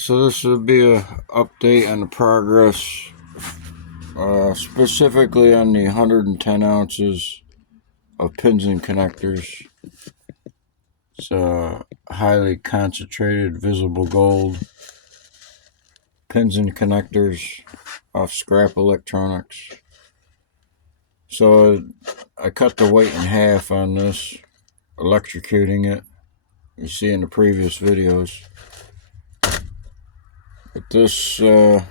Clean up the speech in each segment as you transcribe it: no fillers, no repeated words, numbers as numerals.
So this would be a update on the progress, specifically on the 110 ounces of pins and connectors. It's highly concentrated visible gold pins and connectors off scrap electronics. So I cut the weight in half on this, electrocuting it. You see in the previous videos. But this, I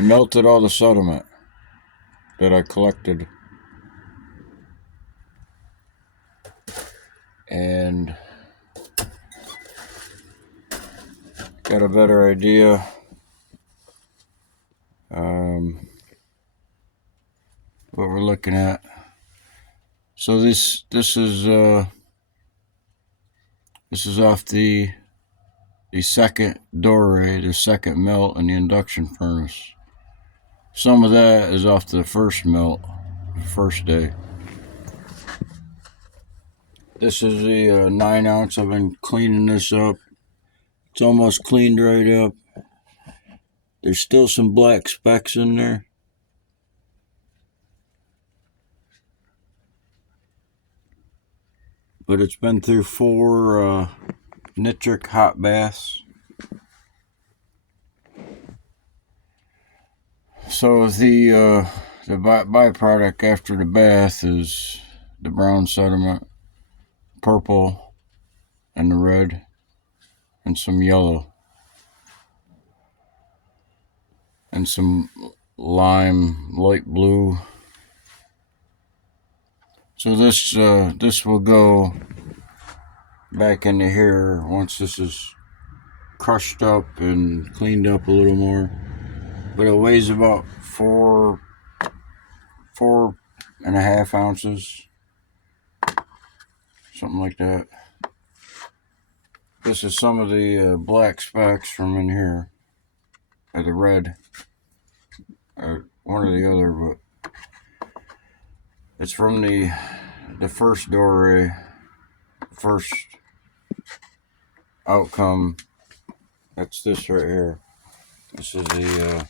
melted all the sediment that I collected and got a better idea. What we're looking at. So this is off the second doorway, the second melt in the induction furnace. Some of that is off the first melt, the first day. This is the 9 ounce. I've been cleaning this up. It's almost cleaned right up. There's still some black specks in there. But it's been through 4 nitric hot baths. So the byproduct after the bath is the brown sediment, purple, and the red, and some yellow, and some lime, light blue. So this will go back into here once this is crushed up and cleaned up a little more. But it weighs about 4.5 ounces, something like that. This is some of the black specks from in here, or the red, or one or the other, but it's from the first doorway, first outcome. That's this right here. This is the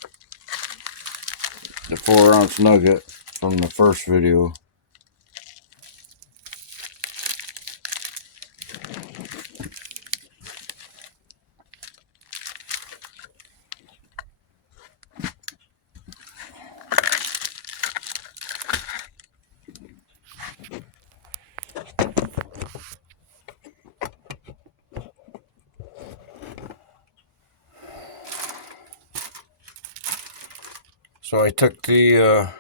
4 ounce nugget from the first video. So I took the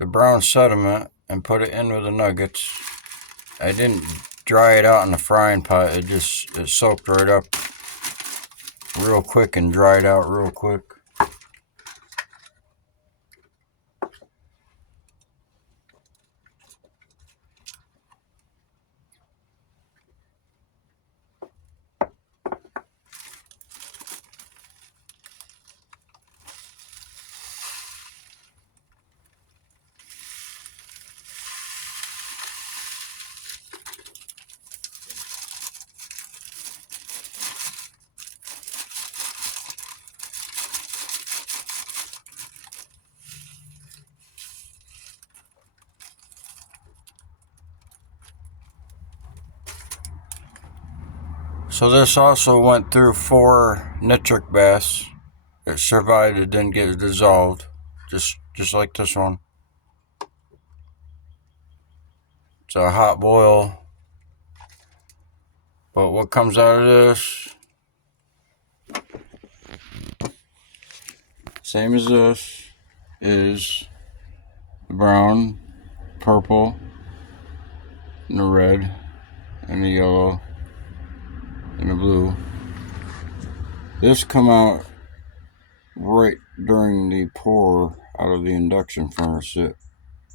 brown sediment and put it in with the nuggets. I didn't dry it out in the frying pot. It soaked right up real quick and dried out real quick. So this also went through 4 nitric baths. It survived. It didn't get dissolved, just like this one. It's a hot boil. But what comes out of this, same as this, is the brown, purple, and the red, and the yellow, and the blue. This come out right during the pour out of the induction furnace. It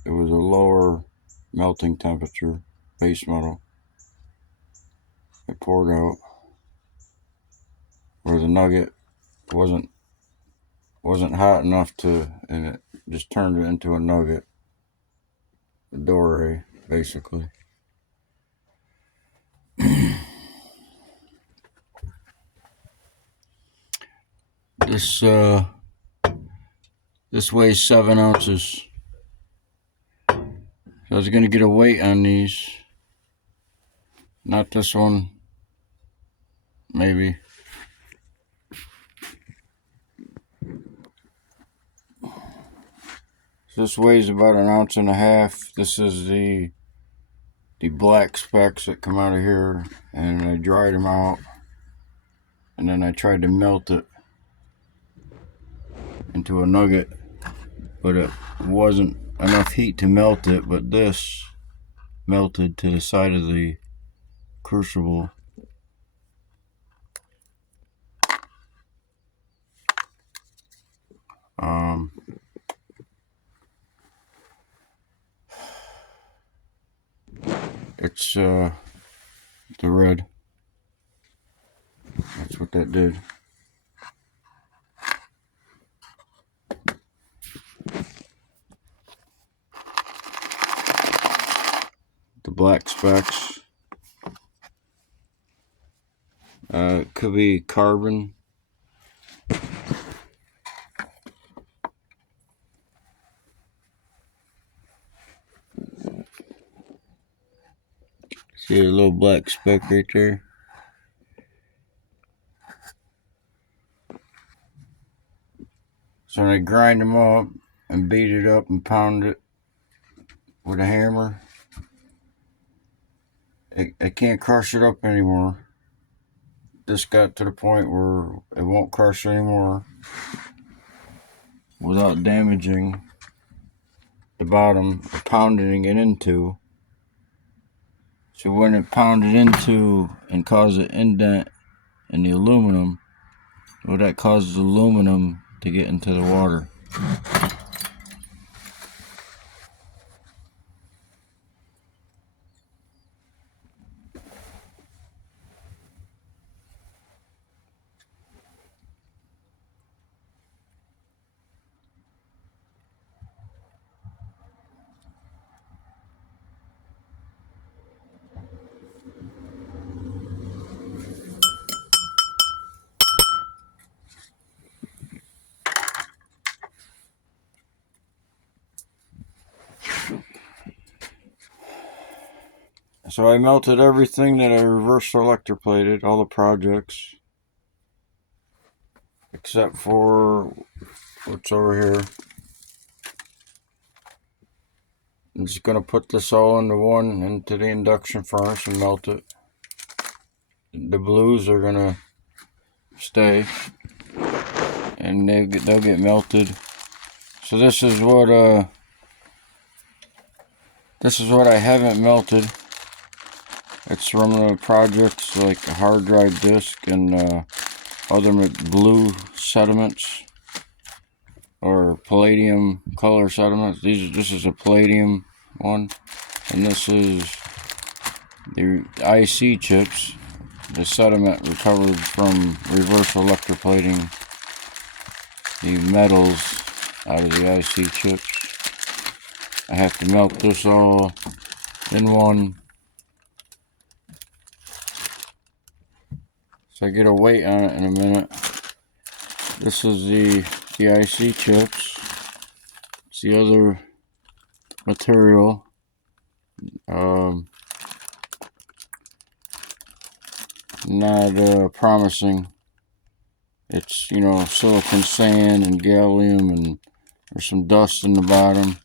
was a lower melting temperature, base metal. It poured out where the nugget wasn't hot enough to, and it just turned it into a nugget. The doorway, basically. This weighs 7 ounces. So I was gonna get a weight on these. Not this one. Maybe. So this weighs about 1.5 ounces. This is the black specks that come out of here, and I dried them out, and then I tried to melt it into a nugget, but it wasn't enough heat to melt it. But this melted to the side of the crucible. It's the red. That's what that did. The black specks. It could be carbon. See a little black speck right there? So when I grind them up and beat it up and pound it with a hammer, I can't crush it up anymore. This got to the point where it won't crush anymore without damaging the bottom or pounding it into. So when it pounded into and caused an indent in the aluminum, well, that causes aluminum to get into the water. So I melted everything that I reverse electroplated, all the projects, except for what's over here. I'm just going to put this all into the induction furnace and melt it. The blues are going to stay, and they'll get melted. So this is what I haven't melted. It's from the projects like a hard drive disk and other blue sediments or palladium color sediments. This is a palladium one, and this is the IC chips, the sediment recovered from reverse electroplating the metals out of the IC chips. I have to melt this all in one. So I get a weight on it in a minute. This is the IC chips. It's the other material. Not promising. It's, silicon sand and gallium, and there's some dust in the bottom.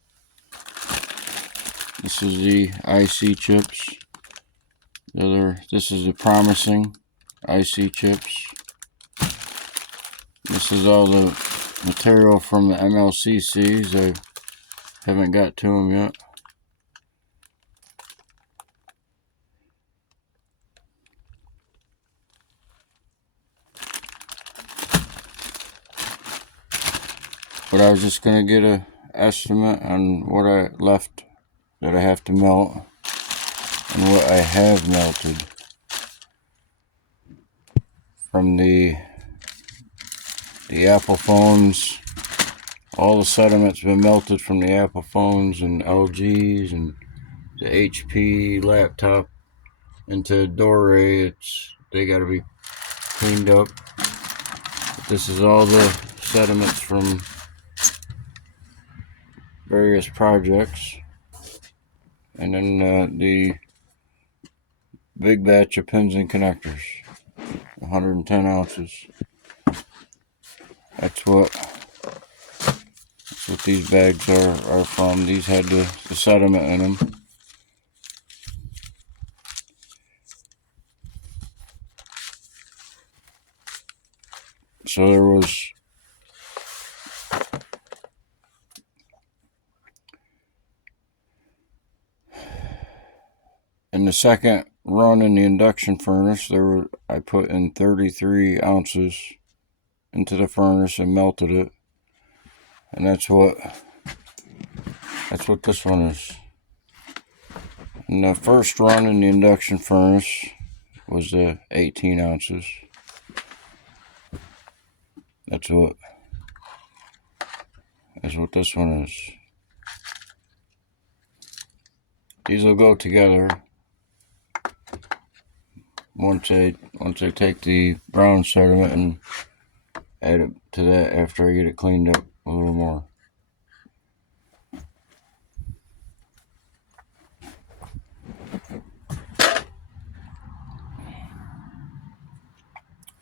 This is the IC chips. This is the promising IC chips. This is all the material from the MLCCs. I haven't got to them yet. But I was just going to get an estimate on what I left that I have to melt and what I have melted from the Apple phones. All the sediment's been melted from the Apple phones and LGs and the HP laptop into Dore. They got to be cleaned up. This is all the sediments from various projects. And then the big batch of pins and connectors, 110 ounces. That's what these bags are from. These had the sediment in them. So there was in the second run in the induction furnace, I put in 33 ounces into the furnace and melted it, and that's what this one is. And the first run in the induction furnace was 18 ounces. That's what this one is. These will go together once I take the brown sediment and add it to that after I get it cleaned up a little more.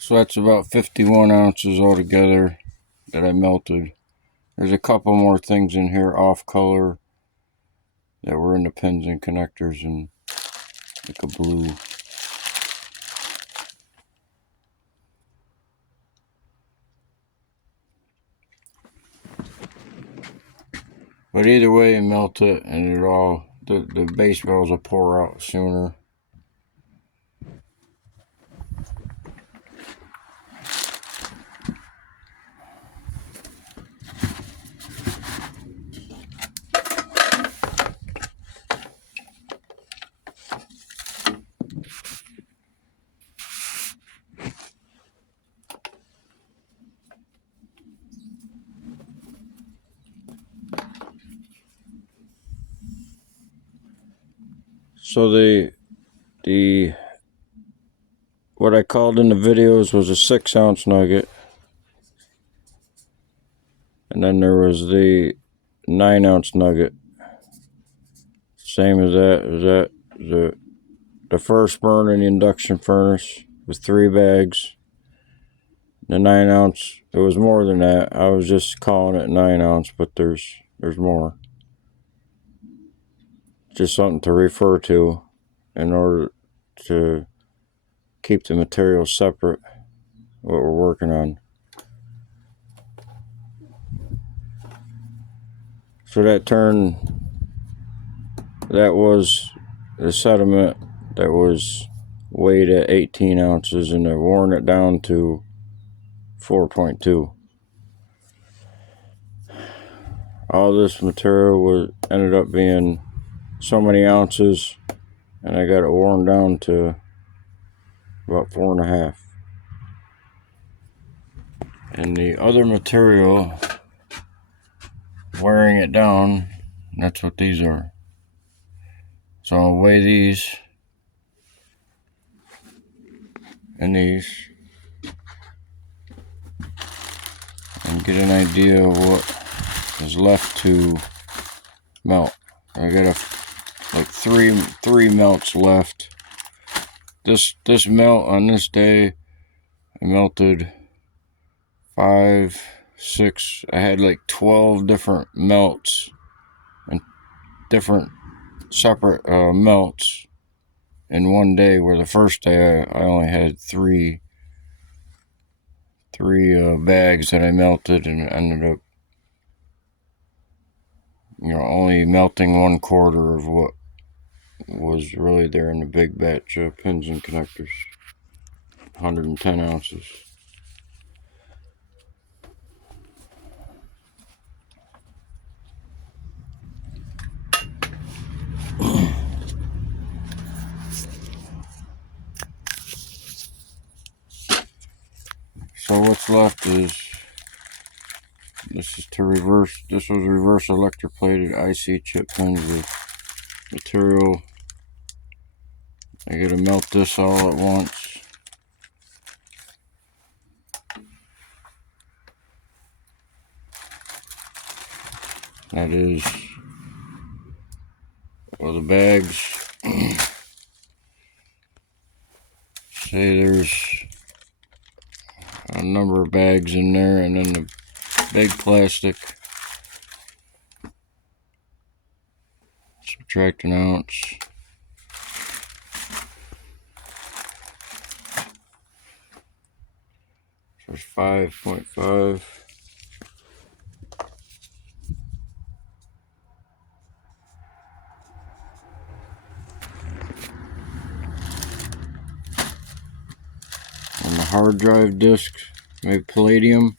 So that's about 51 ounces altogether that I melted. There's a couple more things in here off color that were in the pins and connectors, and like a blue. But either way, you melt it, and the base metals will pour out sooner. So the what I called in the videos was a 6-ounce nugget, and then there was the 9-ounce nugget. Same as that. The first burn in the induction furnace was 3 bags. The 9-ounce, it was more than that. I was just calling it 9-ounce, but there's more. Just something to refer to in order to keep the materials separate, what we're working on. So that was the sediment that was weighed at 18 ounces, and they're worn it down to 4.2. All this material ended up being so many ounces, and I got it worn down to about 4.5. And the other material, wearing it down, that's what these are. So I'll weigh these and these and get an idea of what is left to melt. I got like three melts left. This melt on this day, I melted 5, 6. I had like 12 different melts and different separate melts in one day, where the first day I only had three bags that I melted, and ended up only melting 1/4 of what was really there in the big batch of pins and connectors. 110 ounces. So what's left is this was reverse electroplated IC chip pins with material. I gotta melt this all at once. That is, well, the bags, say there's a number of bags in there, and then the big plastic, subtract an ounce. So it's 5.5. On the hard drive disk, maybe palladium.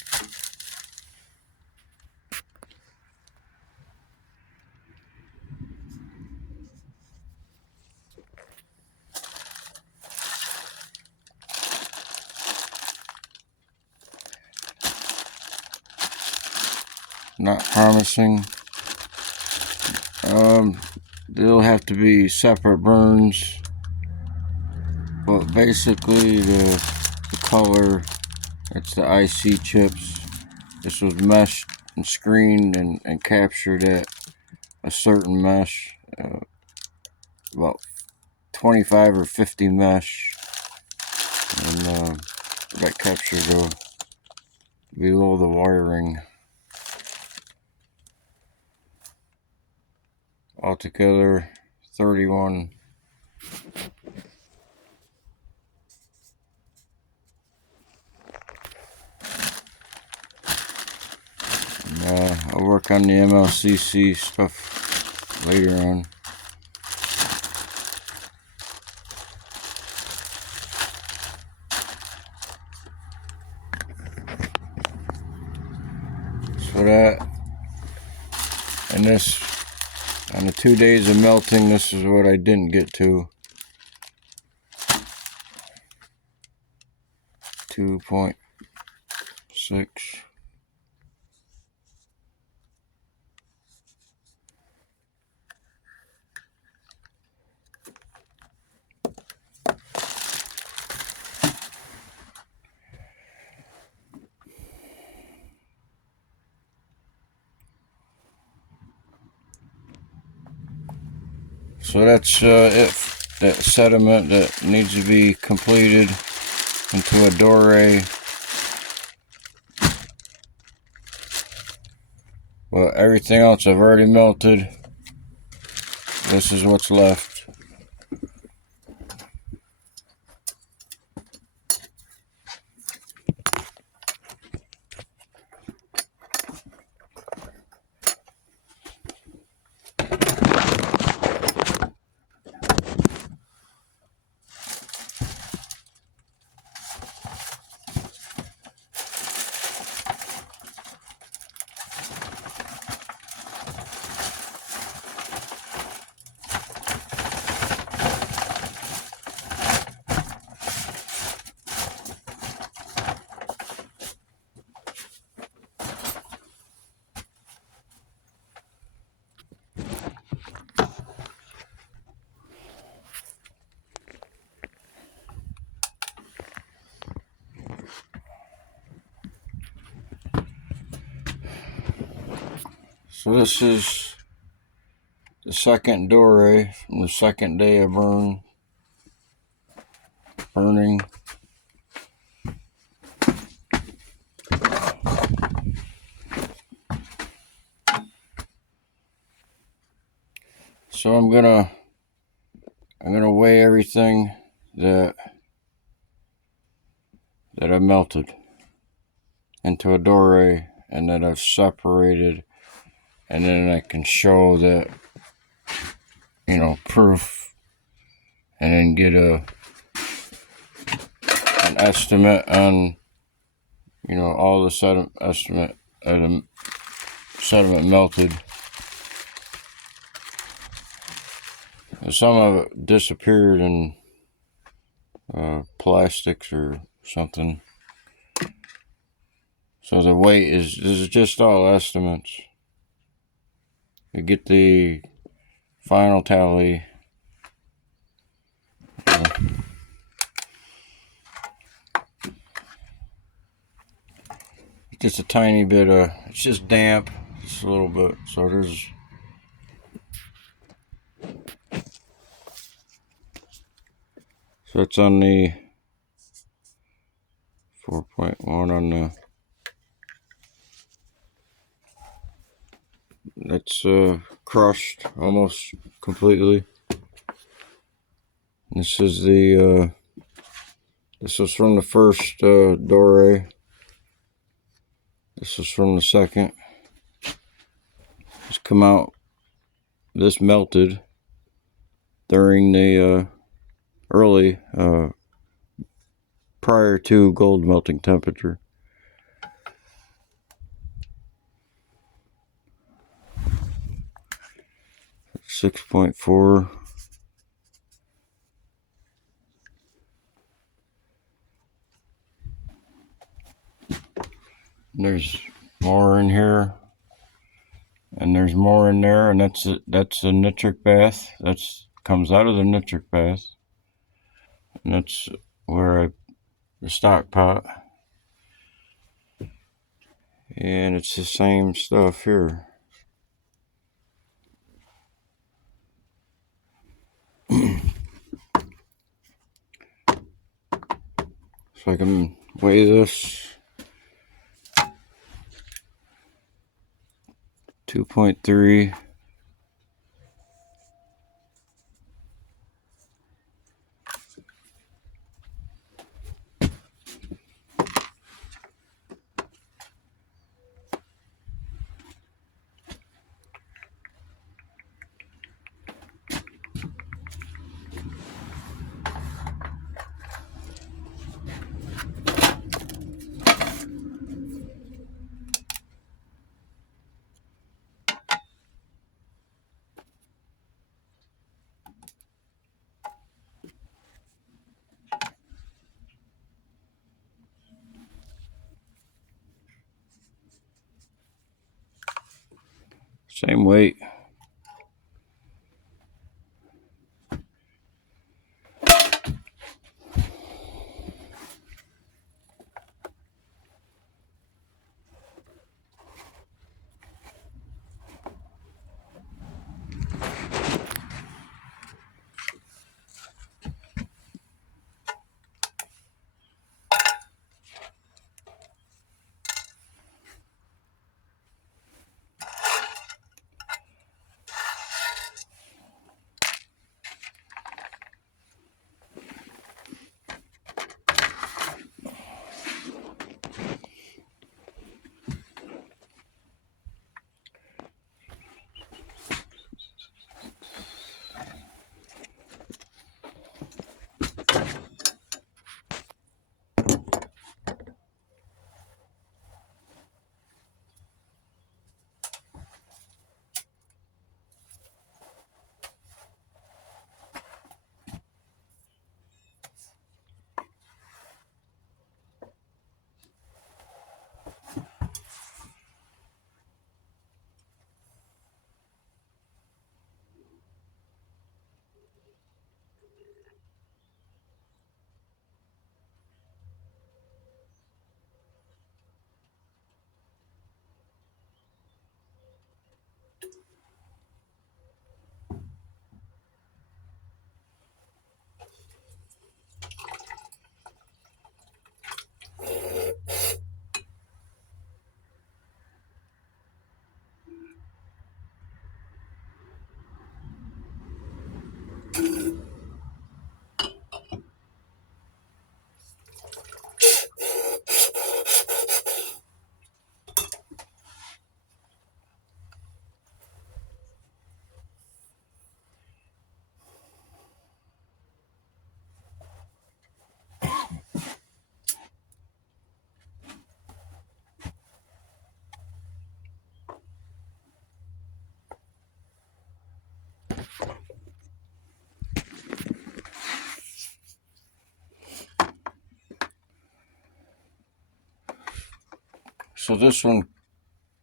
Not promising. They'll have to be separate burns, but basically the color, it's the IC chips. This was meshed and screened and captured at a certain mesh, about 25 or 50 mesh, and got captured below the wiring. Altogether 31. And, I'll work on the MLCC stuff later on. So that, and this, on the 2 days of melting, this is what I didn't get to. 2.6. So that's it. That sediment that needs to be completed into a doré. Well, everything else I've already melted. This is what's left. So this is the second doré from the second day of burning. So I'm gonna weigh everything that I melted into a doré and that I've separated, and then I can show that, proof, and then get an estimate on, all the sediment melted. Some of it disappeared in plastics or something. So the weight this is just all estimates. You get the final tally. Just a tiny bit it's just damp. just a little bit. So there's it's on the 4.1 on the. That's crushed almost completely. This is the this was from the first Dore. This is from the second. It's come out. This melted during the early prior to gold melting temperature. .4. There's more in here, and there's more in there, and that's a nitric bath. That's comes out of the nitric bath, and that's where the stock pot, and it's the same stuff here. So I can weigh this. 2.3. Same weight. So this one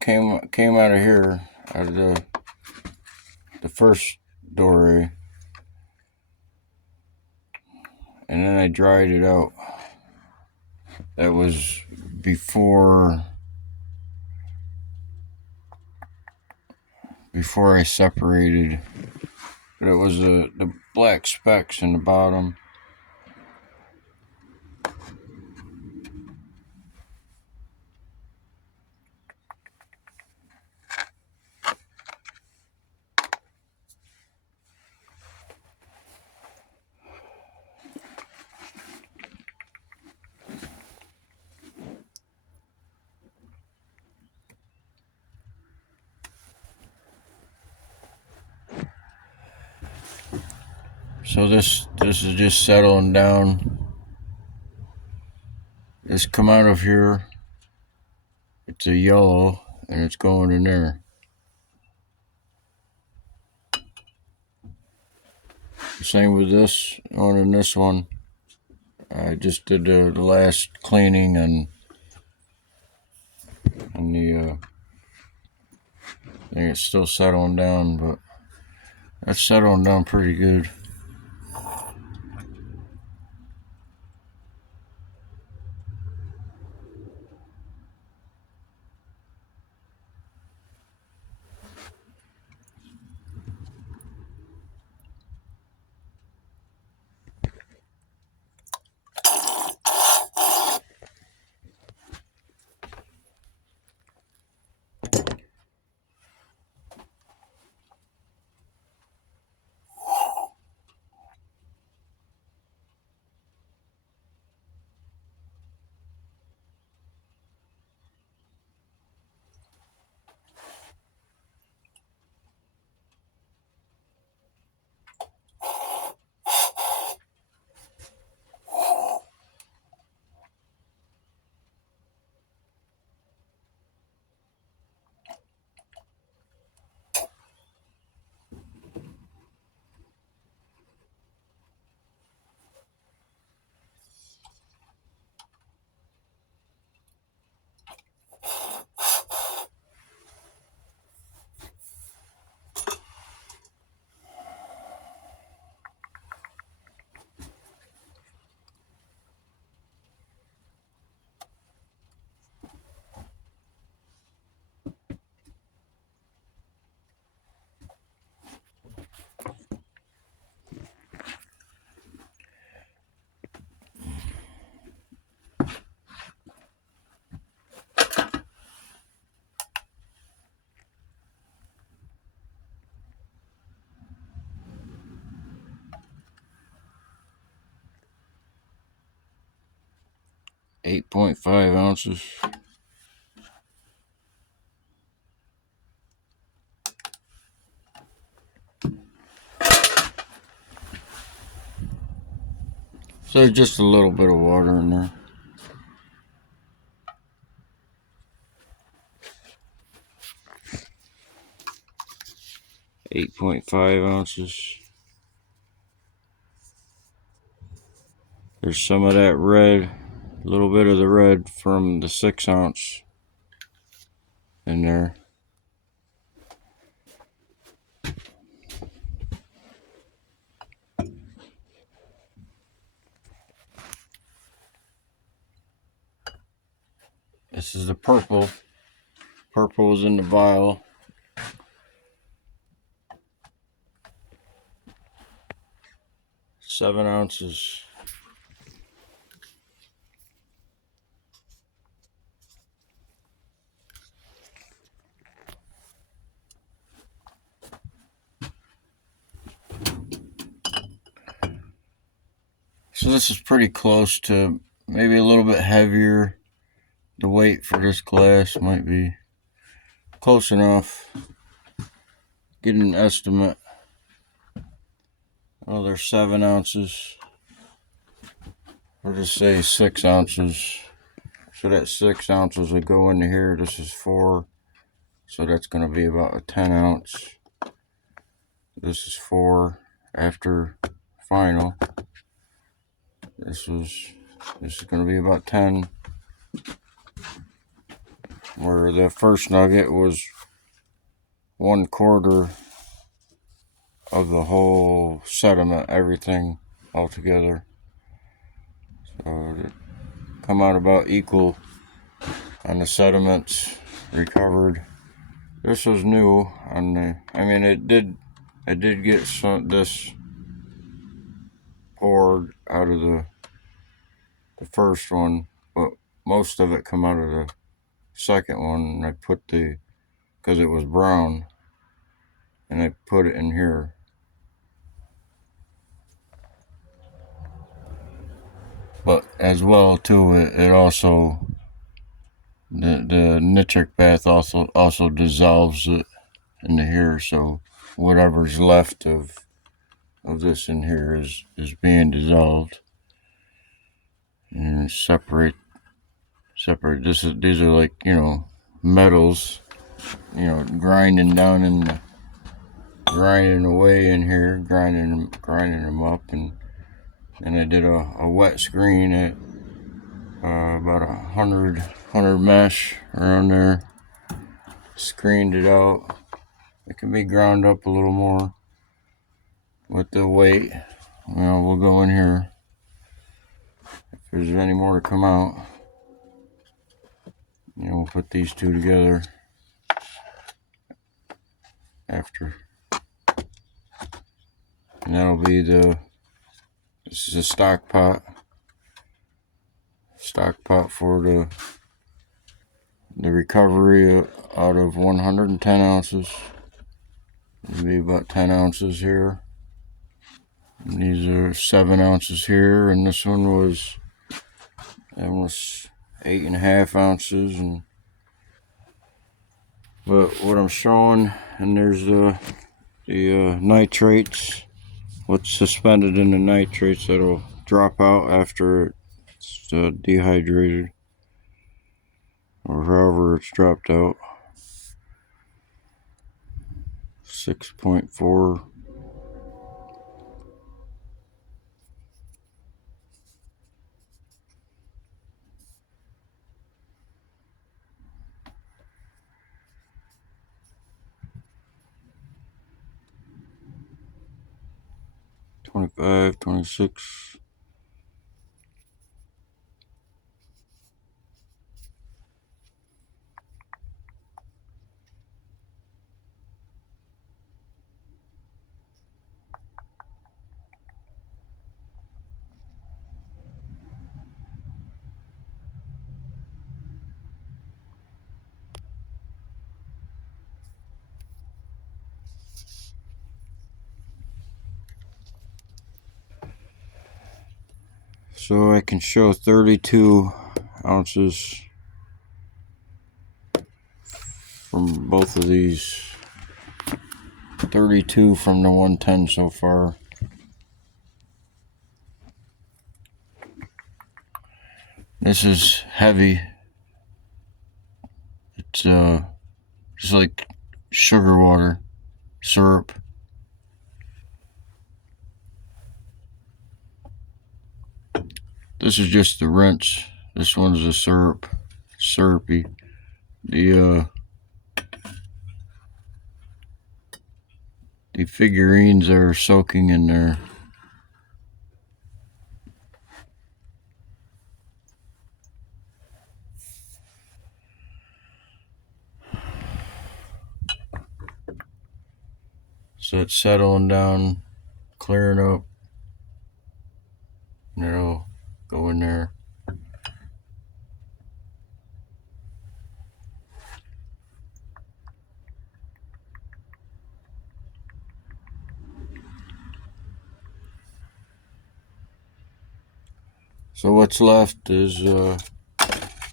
came out of here, out of the first Dore, and then I dried it out. That was before before I separated, but it was the black specks in the bottom. So this is just settling down. It's come out of here. It's a yellow, and it's going in there. Same with this one and this one. I just did the last cleaning and the I think it's still settling down, but that's settling down pretty good. .5 ounces. So there's just a little bit of water in there. .5 ounces. There's some of that red, a little bit of the red from the 6 ounce in there. This is the purple. Purple is in the vial. Seven ounces. So this is pretty close to, maybe a little bit heavier. The weight for this glass might be close enough. Get an estimate. Oh, there's 7 ounces. We'll just say 6 ounces. So that 6 ounces would go into here. This is 4. So that's going to be about a 10 ounce. This is 4 after final. This is going to be about 10. Where the first nugget was 1/4 of the whole sediment, everything all together. So it come out about equal on the sediments recovered. this was new on the. I mean, I did get this poured out of the first one, but most of it come out of the second one. And I put because it was brown, and I put it in here. But as well too, it also the nitric bath also dissolves it into here, so whatever's left of this in here is being dissolved and separate. These are like, metals, grinding away in here, grinding them up, and I did a wet screen at about 100 mesh around there. Screened it out. It can be ground up a little more with the weight. We'll go in here if there's any more to come out. We'll put these two together after, and that'll be this is a stock pot for the recovery out of 110 ounces. It'll be about 10 ounces here. And these are 7 ounces here, and this one was almost 8.5 ounces. But what I'm showing, and there's the nitrates, what's suspended in the nitrates that'll drop out after it's dehydrated, or however it's dropped out. 6.4. $25, $26. So I can show 32 ounces from both of these. 32 from the 110 so far. This is heavy. It's just like sugar water, syrup. This is just the rinse. This one's the syrup, syrupy. The figurines are soaking in there. So it's settling down, clearing up, and it'll go in there. So what's left is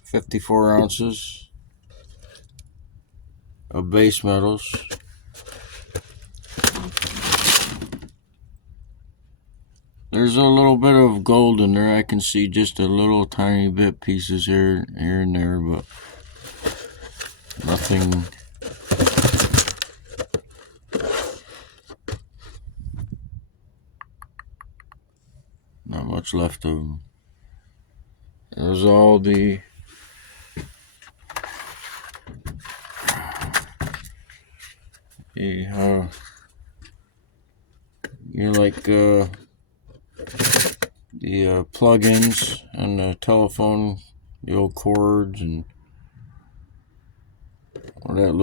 54 ounces of base metals. There's a little bit of gold in there. I can see just a little tiny bit pieces here and there, but nothing. Not much left of them. There's all the the plugins and the telephone, the old cords and all that little